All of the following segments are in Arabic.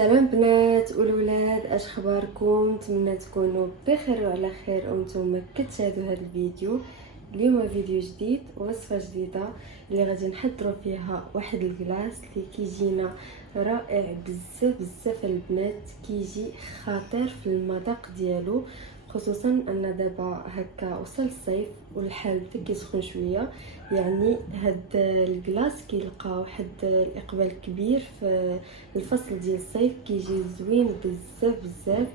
سلام بنات والولاد، اش اخباركم؟ نتمنى تكونوا بخير وعلى خير وانتم كتشاهدوا هذا الفيديو. اليوم فيديو جديد، وصفه جديده اللي غادي نحضروا فيها واحد الكلاص اللي كيجينا رائع بزاف بزاف البنات، كيجي خطير في المذاق ديالو، خصوصا ان دابا هكا وصل الصيف والحال بدا كيسخن شويه. يعني هاد الكلاص كيلقى واحد الاقبال كبير في الفصل ديال الصيف، كيجي زوين بزاف بزاف،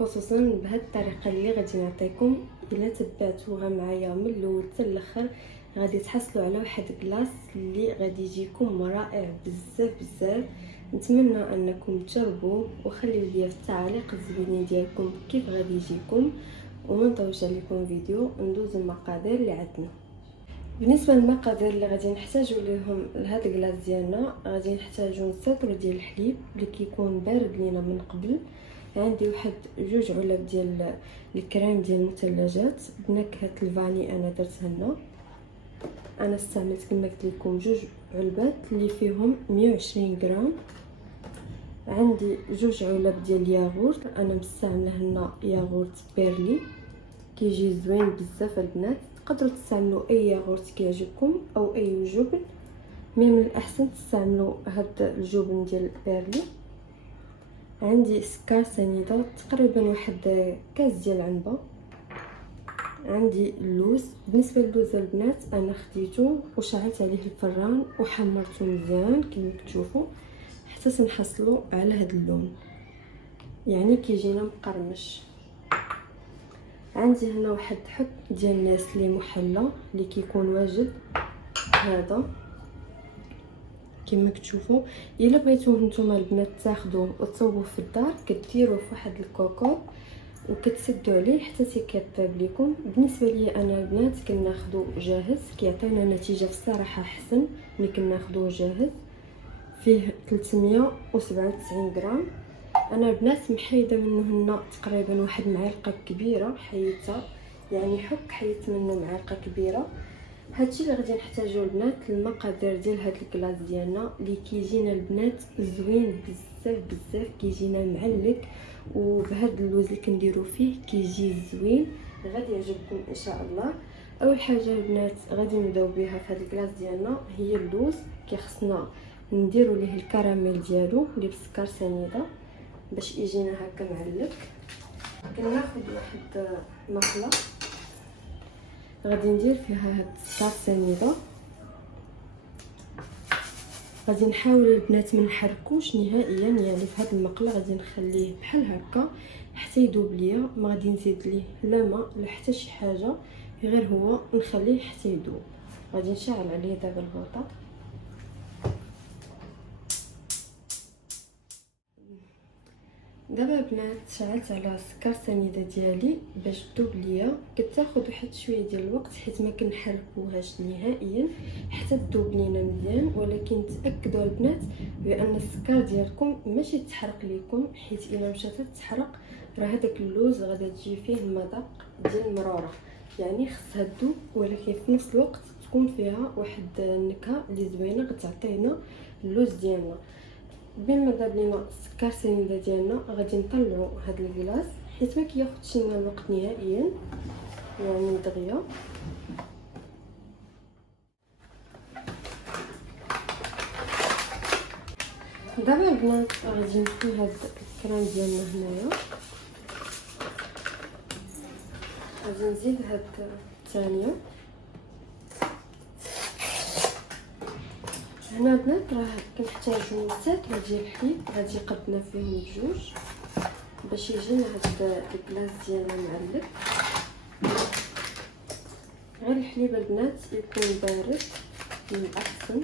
خصوصا بهاد الطريقه اللي غادي نعطيكم. الا تبعتوها معايا من الاول حتى الاخر غادي تحصلوا على واحد الكلاص اللي غادي يجيكم رائع بزاف بزاف. نتمنى انكم تجربوه وخليو لي في التعاليق الزوينين ديالكم كيف غادي يجيكم. وما نطولش عليكم فيديو، ندوز المقادير اللي عندنا. بالنسبه للمقادير اللي غادي نحتاجو ليهم لهذا الكلاص ديالنا، غادي نحتاجو سطر ديال الحليب اللي كيكون بارد لينا من قبل. عندي واحد 2 علب ديال الكريم ديال المثلجات بنكهه الفاني، انا درتها هنا. انا استعملت كما قلت لكم 2 علبات اللي فيهم 120 غرام. عندي 2 علب ديال الياغورت، انا مستعمله هنا ياغورت بيرلي، كيجي زوين بزاف البنات. تقدروا تستعملوا اي ياغورت كيعجبكم او اي جبن، مي من الاحسن تستعملوا هاد الجبن ديال بيرلي. عندي سكر سنيده تقريبا واحد كاس ديال العنبه. عندي اللوز، بالنسبه للوز البنات انا خديته وشعلت عليه الفران وحمرته مزيان كما كتشوفوا حتى تنحصلوا على هذا اللون، يعني كيجينا مقرمش. عندي هنا واحد حب ديال النسلي محلى اللي كيكون واجد هذا كما كتشوفوا. الا بغيتوه نتوما البنات تاخذوه وتصوبوه في الدار، كديروه في واحد الكوكوط وكتسدوا عليه حتى تيكطيب لكم. بالنسبه لي انا البنات كناخذو جاهز، كيعطينا نتيجه في الصراحه احسن ملي كناخذوه جاهز. فيه 397 غرام. انا البنات محيده منه هنا تقريبا واحد معلقه كبيره حيدتها، يعني حيدت منه معلقه كبيره. هادشي اللي غادي نحتاجو البنات المقادير ديال هاد الكلاص ديالنا اللي كيجينا البنات زوين بزاف بزاف، كيجينا معلك، وبهاد اللوز اللي كنديرو فيه كيجي زوين، غادي يعجبكم ان شاء الله. اول حاجه البنات غادي نبداو بها في هاد الكلاص ديالنا هي اللوز. كيخصنا نديرو ليه الكراميل ديالو اللي بالسكر سنيده باش يجينا هكا معلك. كناخذ واحد مقله غادي ندير فيها هاد السكر سنيده. غادي نحاول البنات ما نحركوش نهائيا، يعني في هاد المقله غادي نخليه بحال هكا حتى يذوب ليا. ما غادي نزيد ليه لا ماء لا حتى شي حاجه، غير هو نخليه حتى يذوب. غادي نشعل عليه دابا الغوطه. دابا البنات شعلت على السكر سنيده ديالي باش تذوب ليا. كتاخذ واحد شويه ديال الوقت حيت ما كنحركوهاش نهائيا حتى تذوب لينا مزيان، ولكن تاكدوا البنات بان السكر ديالكم ماشي تحرق ليكم، حيت الا مشات تحرق راه هذاك اللوز غادا تجي فيه المذاق ديال المراره. يعني خصها تذوب ولكن في نفس الوقت تكون فيها واحد النكهه اللي زوينه غتعطينا اللوز ديالنا. بما داب لينا السكر سنيده ديالنا غادي نطلعوا هاد الكلاص حيت ما كياخذش لنا الوقت نهائيا، يعني دغيا. دابا البنات غادي نحل هاد الكريم ديالنا هنايا، غادي نزيد هاد الثانيه. هنا البنات راه كنحتاجو 3 ديال الحليب، غادي قدنا فيهم بجوج باش يجينا هاد الكلاص ديالنا معلك. غير الحليب البنات يكون بارد من الاحسن.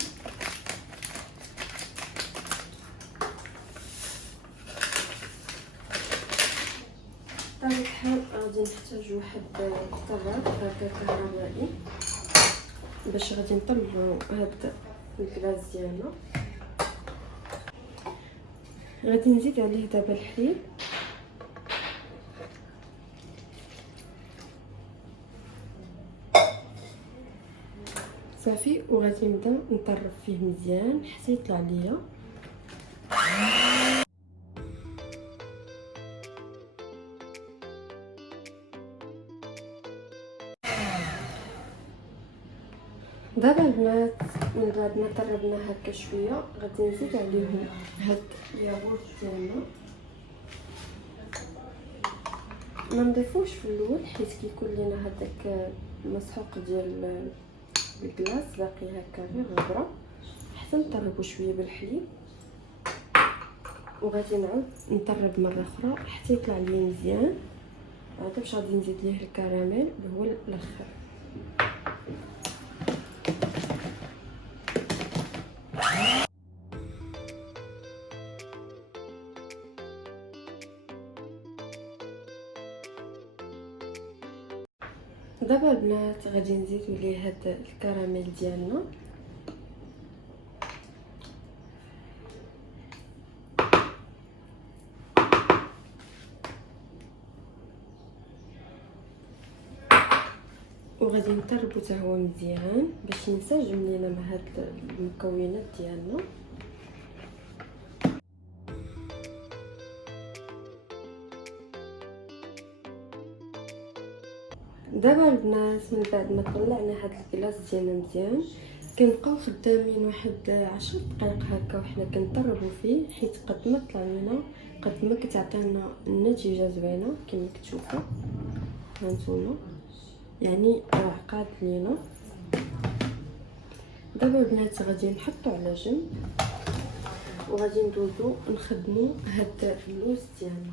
بطبيعة الحال غادي نحتاج واحد الطراب هكا كهربائي باش غادي نطلعو هاد الكلاص ديالنا. غادي نزيد عليه دابا الحليب. صافي، وغادي نبدا نطرب فيه مزيان حتى يطلع ليا. دابا البنات من بعد ما طربنا هكا شويه غادي نزيد عليهم هاد الياغورت ديالنا. ما نضيفوش في الاول حيت كيكون لينا هذاك المسحوق ديال الكلاص باقي هكا غير غبره، حتى نطربو شويه بالحليب وغادي نعاود نطرب مره اخرى حتى يطلع لي مزيان. عاد باش غادي نزيد ليه الكراميل اللي هو الاخر. دابا البنات غادي نزيدو ليه هاد الكراميل ديالنا. وغادي نطربو حتى هو مزيان باش ينسجم لينا مع هاد المكونات ديالنا. دابا البنات من بعد ما طلعنا هاد الكلاص ديالنا مزيان كنبقاو خدامين واحد 10 دقائق هكا وحنا كنطربو فيه، حيت قد ما طلع لينا قد ما كتعطينا النتيجه زوينه كما كتشوفوا هانتوما، يعني راه قاد لينا. دابا البنات غادي نحطو على جنب وغادي ندوزو نخدمو هاد اللوز ديالنا.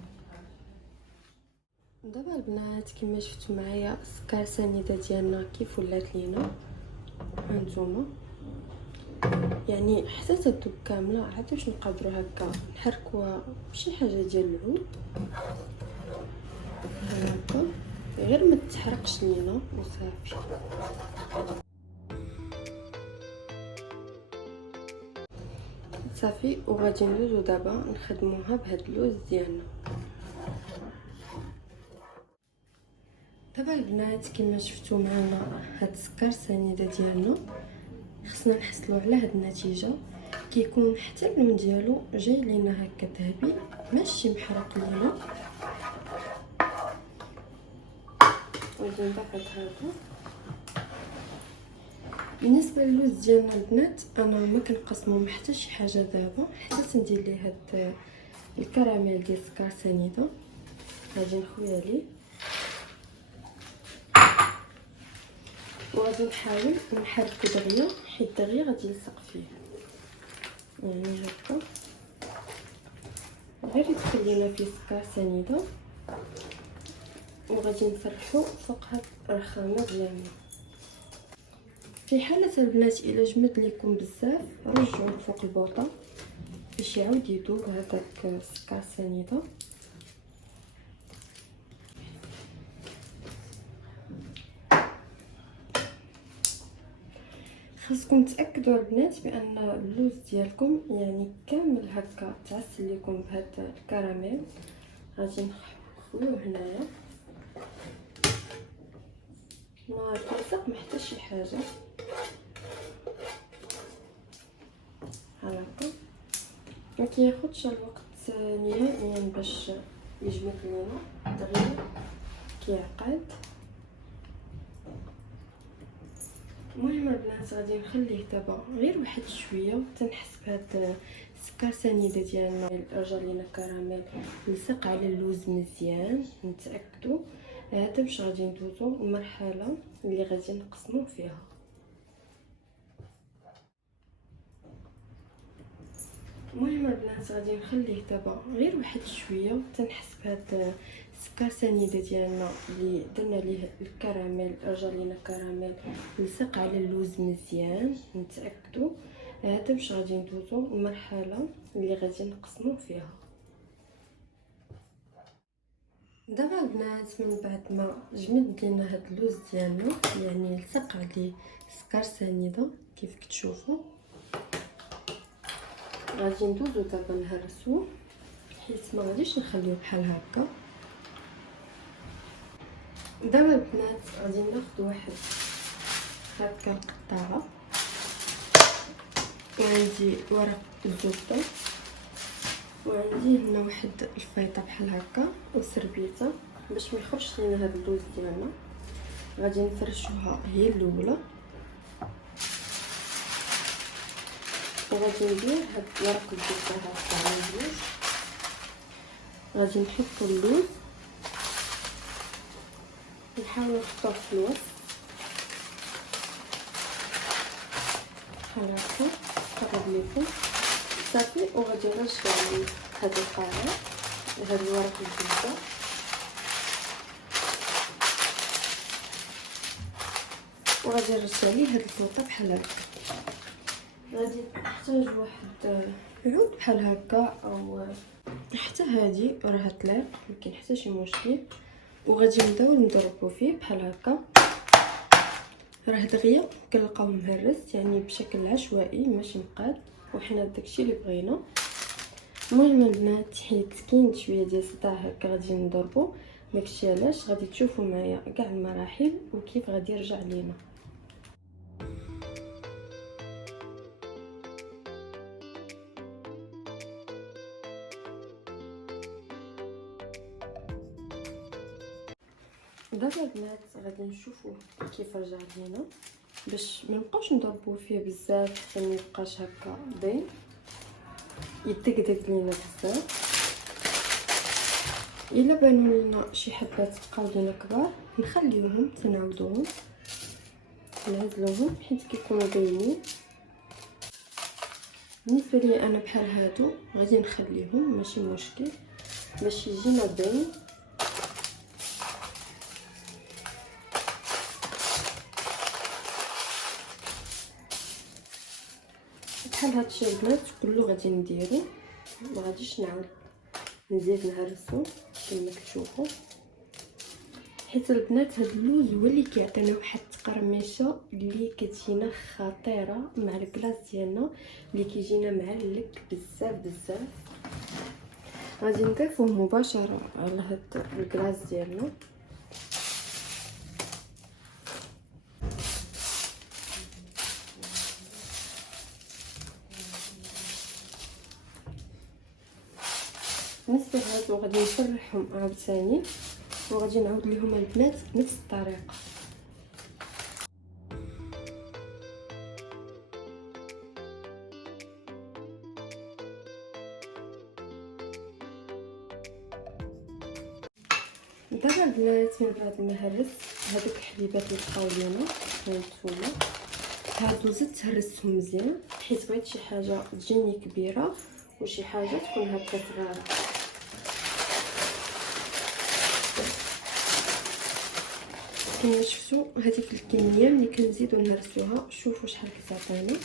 دابا البنات كما شفتوا معايا السكر سنيده ديالنا كيف ولات لينا هانتوما، يعني حتى تذوب كامله عاد باش نقدروا هكا نحركوها بشي حاجه ديال العود هكا غير ما تحرقش لينا وصافي. صافي وغادي ندوزو دابا نخدموها بهاد اللوز ديالنا. دابا البنات كما شفتوا معنا هاد السكر سنيده ديالنا خصنا نحصلوا على هاد النتيجه، كيكون حتى اللون ديالو جاي لينا هكا ذهبي ماشي محرق لينا. غادي نضيف هذا. بالنسبه للوز ديالنا البنات انا ما كنقسمو حتى شي حاجه دابا حتى ندير ليه هاد الكراميل ديال السكر سنيده. غادي نخويها ليه وغادي نحاول نحركو دغيا حيت دغيا غادي يلصق فيه، يعني هكا غير يدخل لينا فيه سكر سنيده وغادي نفرشو فوق هاد الرخامه ديالنا. في حاله البنات الا جمد ليكم بزاف رجعوا فوق البوطه باش يعاود يذوب هذاك السكر سنيده. خاصكم تاكدوا البنات بان اللوز ديالكم يعني كامل هكا تعسل لكم بهذا الكراميل. غادي نخويوه هنايا ما كيلصق ما حتى شي حاجه هكا. ما كياخذش الوقت نهائيا باش يجمد لينا دغيا كيعقد. المهم البنات غادي نخليه دابا غير واحد شويه تنحس بهاد السكر سنيده ديالنا رجع لينا كراميل لصق على اللوز مزيان. نتاكدوا هذا باش غادي ندوزو المرحله اللي غادي نقسمو فيها. المهم البنات غادي نخليه دابا غير واحد شويه تنحس بهاد السكر سنيده ديالنا اللي درنا ليه الكراميل رجع لينا كراميل لصق على اللوز مزيان. نتاكدوا هذا باش غادي ندوزو المرحله اللي غادي نقسمو فيها. دابا البنات من بعد ما جمد لينا هاد اللوز ديالنا يعني لصق عليه سكر سنيده كيف كتشوفوا، غادي ندوزو دابا نهرسوه حيت ما غاديش نخليوه بحال هكا. دابا البنات غادي ناخذ واحد هكا القطعه وعندي ورق الزبده وعندي هنا واحد الفيطه بحال هكا وسربيته باش ما يخرجش لينا هاد اللوز ديالنا. غادي نفرشوها هي الاولى وغادي ندير هاد ورق الزبده تاع اللوز. غادي نحطو اللوز، نحاولو نحطوه في الوسط بحال هكا. قرب ليكم صافي. وغادي نرجع هاد القاعه هاد الورق الزبده، وغادي نرجع ليه هاد الفوطه بحال هكا. غادي نحتاج واحد عود بحال هكا، او حتى هادي راه تلاق، ما كاين حتى شي مشكل. وغادي نبداو نضربو فيه بحال هكا. راه دغيا كنلقاو مهرس، يعني بشكل عشوائي ماشي مقاد، وحنا داكشي اللي بغينا. المهم البنات حيت كاين شويه ديال الصداع هكا غادي نضربو، داكشي علاش غادي تشوفوا معايا كاع المراحل وكيف غادي يرجع لينا. دابا البنات غادي نشوفوا كيف رجع لينا، باش ما نبقاوش نضربوا فيه بزاف حتى ما يبقاش هكا ضين يدقدق لينا بزاف. الا بانوا لنا شي حبات بقاو لينا كبار نخليوهم تنعاودوهم نعزلوهم حيت كيكونوا باينين. بالنسبه لي انا بحال هادو غادي نخليهم ماشي مشكل باش يجينا باين. بحال هادشي البنات كله غادي نديرو، ما غاديش نعاود نزيد نهرسو كما كتشوفوا، حيت البنات هاد اللوز هو اللي كيعطينا واحد التقرميشه اللي كتجينا خطيره مع الكلاص ديالنا اللي كيجينا معلك بزاف بزاف. غادي نضيفوه مباشره على هاد الكلاص ديالنا. بالنسبه لهادو غادي نشرحهم عاوتاني وغادي نعاود ليهم البنات بنفس الطريقه. دابا البنات من بعد ما هرست هذوك الحليبات اللي بقاو لينا هانتوما، هادو زدت هرستهم مزيان حيت بغيت شي حاجه تجيني كبيره وشي حاجه تكون هكا صغيره. كما شفتوا هذيك الكميه ملي كنزيدو نهرسوها شوفوا شحال كتعطينا.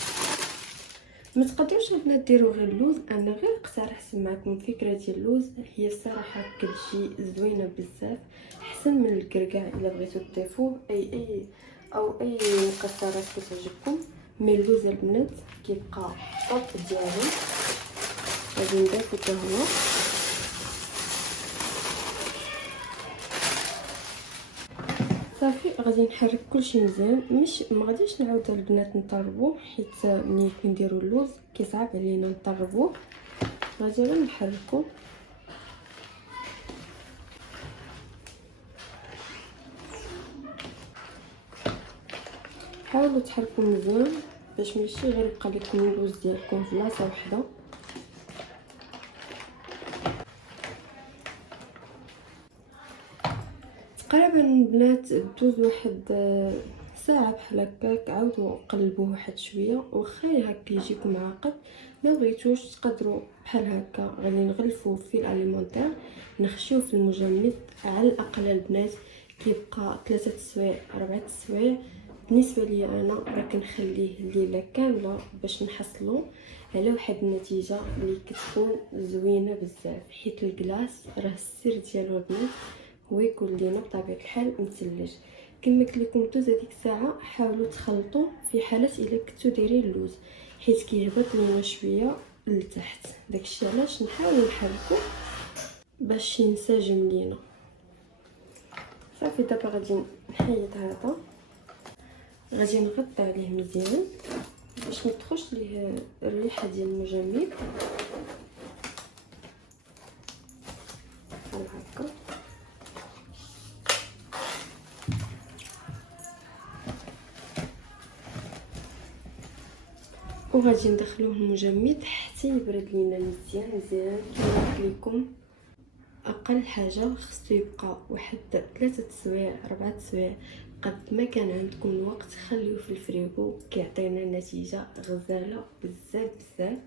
ما تقدروش البنات ديروا غير اللوز، انا غير اقترحت معكم فكره ديال اللوز، هي الصراحه كتجي زوينه بزاف احسن من الكركاع الا بغيتو تضيفوه اي او اي مكسرات كتعجبكم. مي اللوز البنات كيبقى طوب ديالو. غادي نضيفو حتى هو صافي. غادي نحرك كلشي مزيان، مش ما غاديش نعاود البنات نطربوه حيت ملي كنديروا اللوز كيصعب علينا نطربوه. غادي غير نحركو حاولوا تحركوا مزيان باش ماشي غير يبقى لكم اللوز ديالكم في بلاصه وحده. تقريبا البنات دوز واحد ساعه بحال هكاك، عاودوا قلبوه واحد شويه واخا هكا يجيكم معقد. ما بغيتوش تقدروا بحال هكا غادي نغلفوه في الاليمونتير نخشيوه في المجمد على الاقل البنات كيبقى 3 سوايع 4 سوايع. بالنسبه لي انا راه كنخليه الليله كامله باش نحصلو على واحد النتيجه اللي كتكون زوينه بزاف، حيت الكلاص راه السر ديالو البنات هو يكون لينا بطبيعه الحال مثلج. كما قلت لكم دوز هذيك الساعه حاولوا تخلطوا في حاله الا كنتو دايرين اللوز حيت كيهبط لينا شويه لتحت. داكشي علاش نحاول نحركو باش ينسجم لينا. صافي دابا غادي نحيد هذا، غادي نغطي عليه مزيان باش ما تدخلش ليه الريحه ديال المجمد بحال هكا. وغادي ندخلوه المجمد حتى يبرد لينا مزيان كما قلت لكم. اقل حاجه خصو يبقى واحد 3 سوايع 4 سوايع قد ما كان عندكم الوقت. خليوه في الفريغو كيعطينا نتيجه غزاله بزاف بزاف.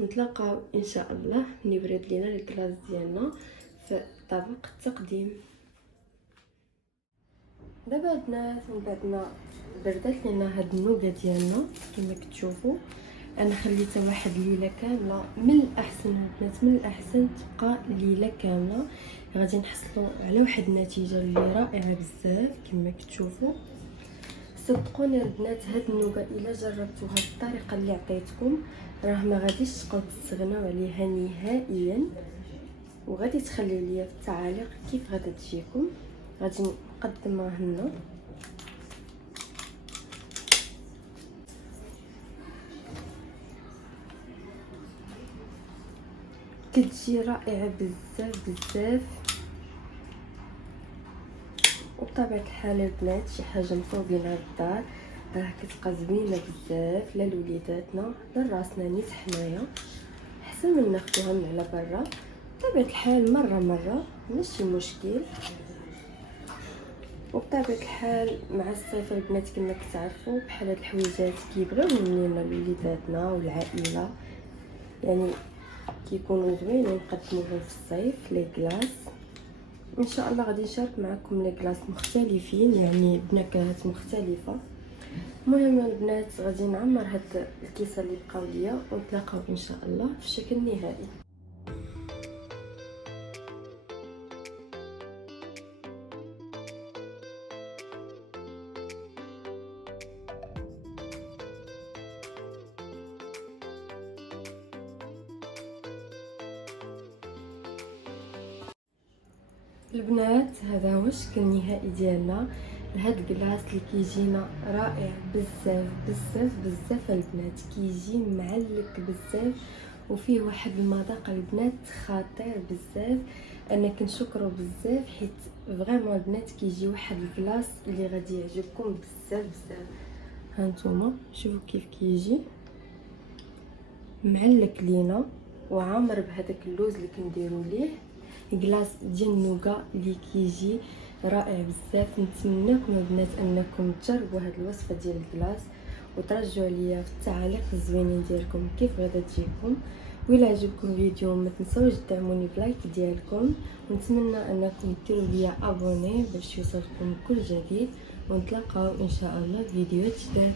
نتلاقاو ان شاء الله ملي يبرد لينا الكلاص ديالنا في طبق التقديم. دابا البنات من بعد ما بردات لنا هاد النوغه ديالنا كما كتشوفوا، انا خليتها واحد ليله كامله. من الاحسن البنات من الاحسن تبقى ليله كامله، غادي نحصلوا على واحد النتيجه اللي رائعه بزاف كما كتشوفوا. صدقوني البنات هاد النوغه الا جربتوها بالطريقه اللي عطيتكم راه ما غاديش تبقاو تستغناو عليها نهائيا، وغادي تخليو ليا في التعاليق كيف غادا تجيكم. غادي نقدمها هنا. كتجي رائعه بزاف بزاف، وبطبيعه الحال البنات شي حاجه مطوبينها للدار راه كتبقى زوينه بزاف، لا لوليداتنا لا راسنا نيت حنايا، احسن من ناخذوها من على برا. بطبيعه الحال مره ماشي مشكل. وبطبيعه الحال مع الصيف البنات كما كتعرفوا بحال هاد الحويجات كيبغيو مننا وليداتنا والعائله، يعني كيكونوا زوينين نقدموهم في الصيف لي كلاص. ان شاء الله غادي نشارك معكم لي كلاص مختلفين يعني بنكهات مختلفه. المهم البنات غادي نعمر هاد الكيسه اللي بقاو ليا ونتلاقاو ان شاء الله في الشكل النهائي. البنات هذا هو الشكل النهائي ديالنا لهاد الكلاص اللي كيجينا رائع بزاف بزاف بزاف. البنات كيجي معلك بزاف وفيه واحد المذاق البنات خطير بزاف. انا كنشكرو بزاف حيت فريمون البنات كيجي واحد الكلاص اللي غادي يعجبكم بزاف بزاف. هانتوما شوفوا كيف كيجي معلك لينا وعامر بهذاك اللوز اللي كنديروا ليه. كلاص ديال النوغا اللي كيجي رائع بزاف. نتمنىكم البنات انكم تجربوا هذه الوصفه ديال الكلاص وترجعوا ليا في التعاليق الزوينين ديالكم كيف غادا تجيكم. وإلا عجبكم الفيديو ما تنسوش تدعموني بلايك ديالكم، ونتمنى انكم ديروا ليا ابوني باش يوصلكم كل جديد، ونتلاقاو ان شاء الله في فيديوهات جداد.